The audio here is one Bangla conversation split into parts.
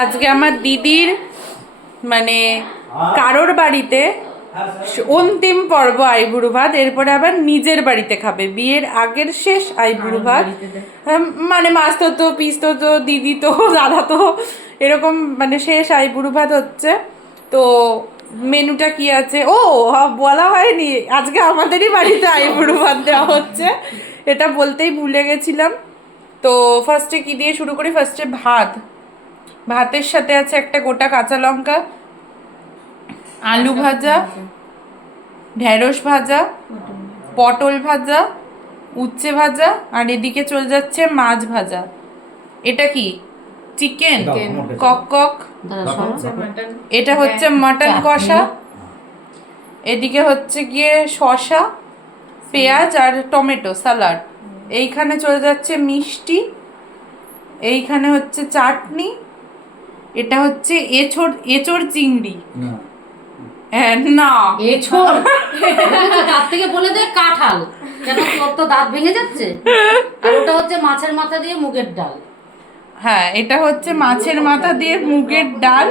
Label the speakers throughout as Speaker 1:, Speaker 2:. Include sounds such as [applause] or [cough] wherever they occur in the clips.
Speaker 1: আজকে আমার দিদির মানে কারোর বাড়িতে অন্তিম পর্ব আইবুড়ো ভাত এরপরে আবার নিজের বাড়িতে খাবে। বিয়ের আগের শেষ আইবুড়ো ভাত মানে মাস তো তো পিস তো তো দিদি তো [laughs] দাদা তো এরকম মানে শেষ আইবুড়ো ভাত হচ্ছে। তো মেনুটা কি আছে? ও বলা হয়নি। আজকে আমাদেরই বাড়িতে আইবুড়ো ভাত দেওয়া হচ্ছে। এটা বলতেই ভুলে গেছিলাম। তো ফার্স্টে কি দিয়ে শুরু করি? ফার্স্টে ভাত। ভাতের সাথে আছে একটা গোটা কাঁচা লঙ্কা আলু ভাজা ঢেঁড়স ভাজা পটল ভাজা। উচ্ছে ভাজা আর এদিকে চলে যাচ্ছে মাছ ভাজা। এটা কি? চিকেন? কক কক? এটা হচ্ছে মাটন কষা। এদিকে হচ্ছে গিয়ে শসা পেঁয়াজ আর টমেটো স্যালাড এইখানে চলে যাচ্ছে মিষ্টি। এইখানে হচ্ছে চাটনি। এটা হচ্ছে এঁচড় এঁচড় চিংড়ি। হ্যাঁ, না।
Speaker 2: এছোর [laughs] দাঁত থেকে বলে দে কাঁঠাল। কেন তোর তো দাঁত ভেঙে যাচ্ছে? আর ওটা হচ্ছে মাছের মাথা দিয়ে মুগের ডাল।
Speaker 1: হ্যাঁ এটা হচ্ছে মাছের মাথা দিয়ে মুগের ডাল।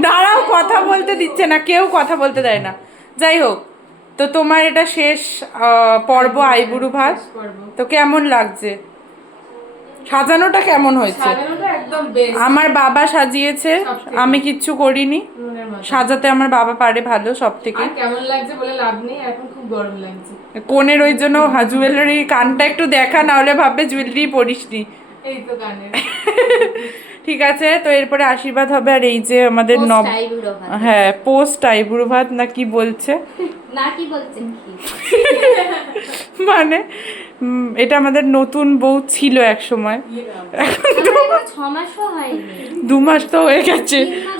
Speaker 1: দাঁড়াও কথা বলতে দিচ্ছে না কেউ কথা বলতে দেয় না। যাই হোক তো তোমার এটা শেষ পর্ব আইবুড়ো ভাত। তো কেমন লাগছে? সাজানোটা কেমন হয়েছে? আমার বাবা সাজিয়েছে আমি কিচ্ছু করিনি। সাজাতে আমার বাবা পারে ভালো সব থেকে
Speaker 3: কেমন লাগছে বলে লাভ নেই এখন খুব গরম লাগছে।
Speaker 1: কোনের ওই জন্য জুয়েলারি কানটা একটু দেখা না হলে ভাববে জুয়েলারি পরিসনি।
Speaker 3: এই তো গানে [laughs]
Speaker 1: ঠিক আছে তো এরপরে আশীর্বাদ হবে আর এই যে আমাদের নব হ্যাঁ পোস্ট আইবুড়ো ভাত না কি বলছে? [laughs]
Speaker 4: না কি বলছেন কি? [laughs]
Speaker 1: মানে এটা আমাদের নতুন বউ ছিল এক সময়।
Speaker 4: ছ
Speaker 1: দু মাস তো হয়ে গেছে।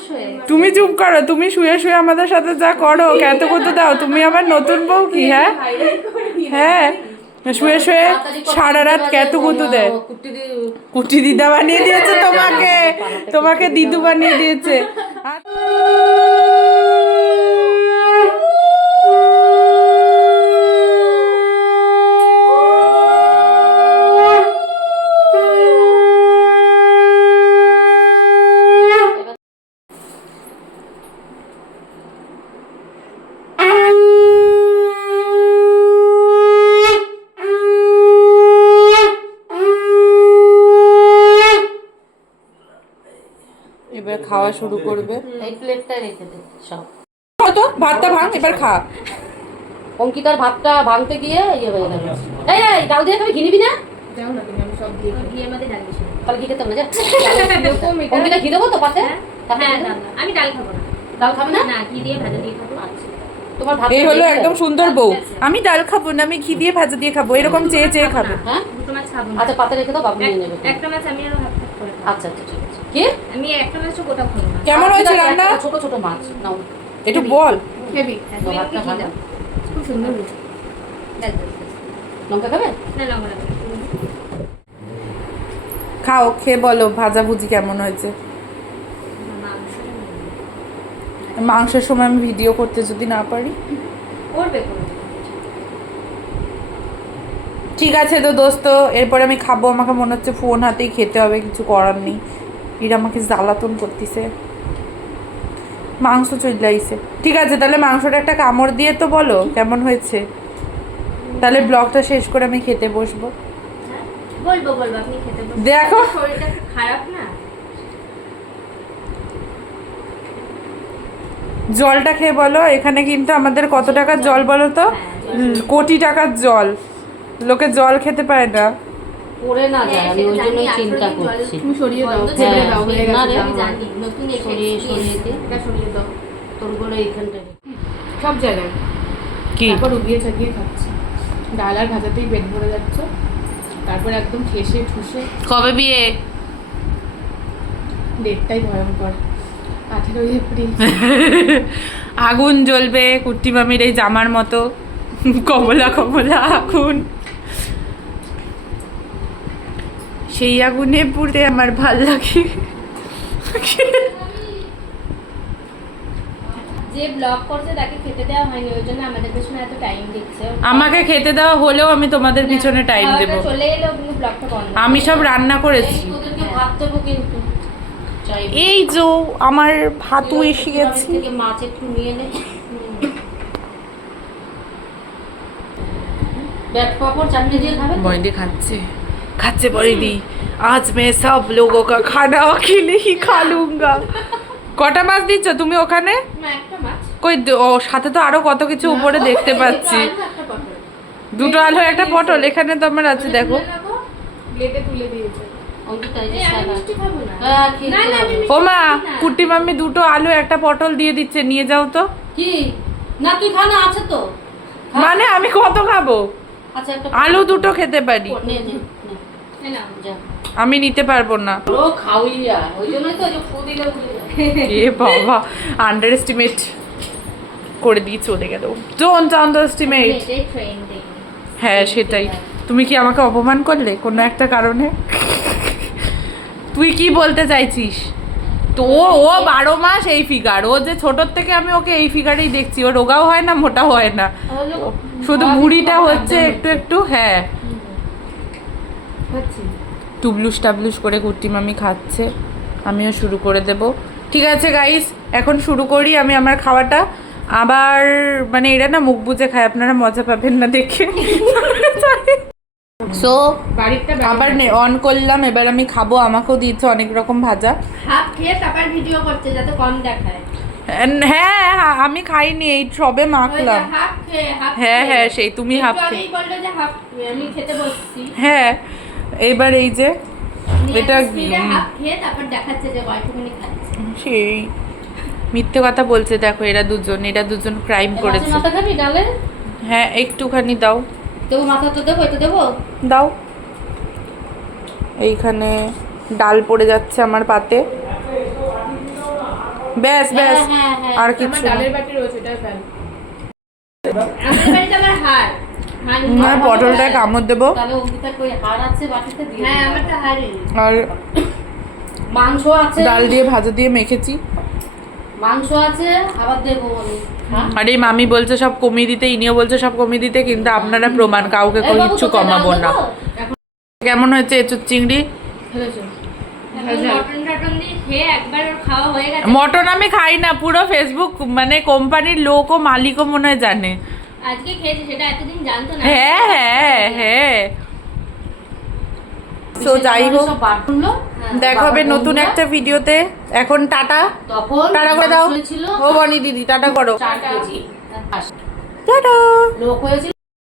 Speaker 4: হয়ে।
Speaker 1: তুমি চুপ করো তুমি শুয়ে শুয়ে আমাদের সাথে যা করো কত কত দাও তুমি আবার নতুন বউ কি হ্যাঁ। হ্যাঁ। শুয়ে শুয়ে সারা রাত কত কুতু দেয়?
Speaker 2: কুটি
Speaker 1: কুটি দিদা বানিয়ে দিয়েছে [laughs] তোমাকে তোমাকে দিদু বানিয়ে দিয়েছে। [laughs] এবার খাওয়া শুরু করবে।
Speaker 2: এই প্লেটটা রেখে দে সব।
Speaker 1: কত ভাতটা ভাঙ এবার খা।
Speaker 2: অঙ্কিতার ভাতটা ভাঙতে গিয়ে ইয়ে হয়ে গেল এই এই ডাল দিয়ে না?
Speaker 3: তুমি আমি সব দিয়ে দিই।
Speaker 4: বিয়ের মধ্যে ডাল
Speaker 2: তাহলে ঘি খেতে হবে যা। অঙ্কিতা ঘি দেবো তো পাতে?
Speaker 4: হ্যাঁ না না, আমি ডাল খাব না।
Speaker 2: ডাল খাবে না?
Speaker 4: না কি দিয়ে ভাজা দিয়ে খাব।
Speaker 2: আচ্ছা। তোমার
Speaker 1: এই হলো একদম সুন্দর বউ। আমি ডাল খাব না আমি ঘি দিয়ে ভাজা দিয়ে খাব। এরকম চেয়ে চেয়ে খাবে
Speaker 2: হ্যাঁ? আচ্ছা পাতে রেখে দাও বাবু নিয়ে নেবে।
Speaker 4: একটা মাছ আমি আর ভাত ভাত করে খাব।
Speaker 2: আচ্ছা আচ্ছা ঠিক আছে। কি?
Speaker 4: আমি একটা মাছও গোটা না।
Speaker 1: কেমন হয়েছে রান্না?
Speaker 2: ছোট ছোট মাছ নাও।
Speaker 1: একটু বল।
Speaker 3: হেভি
Speaker 2: ভাতটা ভালো।
Speaker 3: খুব সুন্দর হয়েছে।
Speaker 2: লঙ্কা খাবে?
Speaker 4: না লঙ্কা
Speaker 1: খাও খেয়ে বলো ভাজা ভুজি কেমন হয়েছে? মাংসের সময় আমি ভিডিও করতে যদি না পারি। ঠিক আছে তো দোস্ত এরপরে আমি খাব আমাকে মনে হচ্ছে ফোন হাতেই খেতে হবে কিছু করার নেই। এরা আমাকে জ্বালাতন করতেছে। মাংস চলে আইছে। ঠিক আছে তাহলে মাংসটা একটা কামড় দিয়ে তো বলো কেমন হয়েছে? তাহলে ব্লগটা শেষ করে আমি খেতে বসবো।
Speaker 4: হ্যাঁ? বলব বলব আপনি খেতে বসুন।
Speaker 1: দেখো।
Speaker 4: শরীরটা খারাপ না?
Speaker 1: জলটা খেয়ে বলো এখানে কিন্তু আমাদের কত টাকার জল বলো তো? কোটি টাকার জল। লোকে জল খেতে পায় না।
Speaker 2: পড়ে না যায় আমি ওই জন্যই চিন্তা করছি।
Speaker 3: তুমি সরিয়ে দাও
Speaker 2: হ্যাঁ,
Speaker 3: দাও হয়ে
Speaker 2: না রে,
Speaker 4: জানি নতুন
Speaker 2: সরিয়ে সরিয়ে দে
Speaker 3: এটা সরিয়ে দাও।
Speaker 2: তোরগুলো এইখানটা রেখে।
Speaker 3: সব জায়গায়।
Speaker 1: কি?
Speaker 3: তারপর উবিয়ে চাকিয়ে খাচ্ছি। ডাল আর ভাজাতেই পেট ভরে যাচ্ছে। তারপর একদম ঠেসে ঠুসে।
Speaker 1: কবে বিয়ে?
Speaker 3: ডেটটাই ভয়ঙ্কর। আঠেরোই এপ্রিল। [laughs]
Speaker 1: আগুন জ্বলবে কুর্তি মামির এই জামার মতো। কমলা কমলা আগুন। সেই আগুনে পুড়তে আমার ভালো লাগে।
Speaker 4: যে ব্লগ করছে তাকে খেতে দেওয়া হয়নি ওই জন্য আমাদের পেছনে এত টাইম দিচ্ছে।
Speaker 1: আমাকে খেতে দেওয়া হলেও আমি তোমাদের পিছনে টাইম দেবো।
Speaker 4: চলে এলো কিন্তু ব্লগটা বন্ধ
Speaker 1: আমি সব রান্না করেছি
Speaker 2: তোদেরকে ভাত দেবো কিন্তু।
Speaker 1: এই যে আমার ভাতু এসে গেছে।
Speaker 2: মাছ একটু নিয়ে নে। ব্যাট পাপড় চাটনি দিয়ে খাবে তো?
Speaker 1: খাচ্ছে। খাচ্ছে বৈদি আজ মে সব লোগো কা খানা अकेले ही खा लूंगा কটা মাছ দিচ্ছ তুমি ওখানে
Speaker 4: না একটা মাছ
Speaker 1: কই দ- ও সাথে তো আরো কত কিছু উপরে দেখতে পাচ্ছি
Speaker 4: দুটো আলু, একটা পটল।
Speaker 1: দুটো আলু একটা পটল এখানে তো আমার আছে দেখো
Speaker 4: তুলে নেবো।
Speaker 3: প্লেটে তুলে দিয়েছে
Speaker 2: অঙ্কিতা এই যে
Speaker 4: এই, আমি
Speaker 2: salad।
Speaker 4: মিষ্টি খাবো না।
Speaker 2: হ্যাঁ, খেতে
Speaker 4: না, না, আমি
Speaker 2: হবে।
Speaker 4: মিষ্টি
Speaker 1: ও মা
Speaker 4: খাবো না।
Speaker 1: কুটি মাম্মি দুটো আলু একটা পটল দিয়ে দিচ্ছে নিয়ে যাও তো
Speaker 2: কি না তুই খা না আছে তো খা।
Speaker 1: মানে আমি কত খাবো
Speaker 2: আচ্ছা একটা
Speaker 1: আলু দুটো খেতে পারি। আমি নিতে পারব না। এ বাবা আন্ডার এস্টিমেট করে দিয়ে চলে গেল। ডোন্ট আন্ডার এস্টিমেট হ্যাঁ সেটাই। তুমি কি আমাকে অপমান করলে কোনো একটা কারণে? তুই কি বলতে চাইছিস? তো ও বারো মাস এই ফিগার ও যে ছোটোর থেকে আমি ওকে এই ফিগারেই দেখছি ও রোগাও হয় না মোটাও হয় না। ও শুধু মুড়িটা হচ্ছে একটু একটু হ্যাঁ। টুবলুস টাবলুস করে কুর্তি মামি খাচ্ছে আমিও শুরু করে দেব। ঠিক আছে গাইস এখন শুরু করি আমি আমার খাওয়াটা। আবার মানে এরা না মুখ বুজে খায় আপনারা মজা পাবেন না দেখে। সো
Speaker 3: বাড়িরটা
Speaker 1: আবার অন করলাম এবার আমি খাব আমাকেও দিয়েছে অনেক রকম ভাজা।
Speaker 4: হাফ খেয়ে তারপর ভিডিও করছে যাতে কম দেখায়।
Speaker 1: হ্যাঁ হ্যাঁ, আমি খাইনি এই সবে মাখলাম। হ্যাঁ হ্যাঁ সেই তুমি হাফ হ্যাঁ এইবার এই যে এটা সেই মিথ্যে কথা বলছে দেখো এরা দুজন এরা দুজন ক্রাইম করেছে। হ্যাঁ একটুখানি দাও।
Speaker 2: দেবো মাথা তো দেবো এটা দেবো?
Speaker 1: দাও। এইখানে ডাল পড়ে যাচ্ছে আমার পাতে। ব্যাস ব্যাস
Speaker 2: হ্যাঁ, হ্যাঁ, হ্যাঁ।
Speaker 1: আর কিছু না।
Speaker 3: ডালের বাটি রয়েছে ফেল।
Speaker 4: বাড়িতে হাড়।
Speaker 1: হুম, পটলটায় কামড় দেবো।
Speaker 4: হ্যাঁ
Speaker 1: আর
Speaker 2: মাংস আছে।
Speaker 1: ডাল দিয়ে ভাজা দিয়ে মেখেছি।
Speaker 2: মাংস আছে আবার দেবো হ্যাঁ?
Speaker 1: আর এই মামি বলছে সব কমিয়ে দিতে ইনিও বলছে সব কমিয়ে দিতে কিন্তু আপনারা প্রমাণ কাউকে কিচ্ছু কমাবো না। কেমন হয়েছে এঁচুর চিংড়ি?
Speaker 4: মটন দিয়ে খেয়ে একবার ওর খাওয়া হয়ে গেছে।
Speaker 1: মটন আমি খাই না পুরো ফেসবুক মানে কোম্পানির লোক ও মালিকও মনে হয় জানে।
Speaker 4: আজকে খেয়েছে সেটা এতদিন জানতো না।
Speaker 1: হ্যাঁ হ্যাঁ হ্যাঁ। তো যাই হোক।
Speaker 2: সব
Speaker 1: দেখা হবে নতুন একটা ভিডিওতে। এখন টাটা।
Speaker 2: তখন
Speaker 1: টাটা করে দাও। ও বনি দিদি টাটা করো। টাটা।
Speaker 2: লোক হয়েছিল।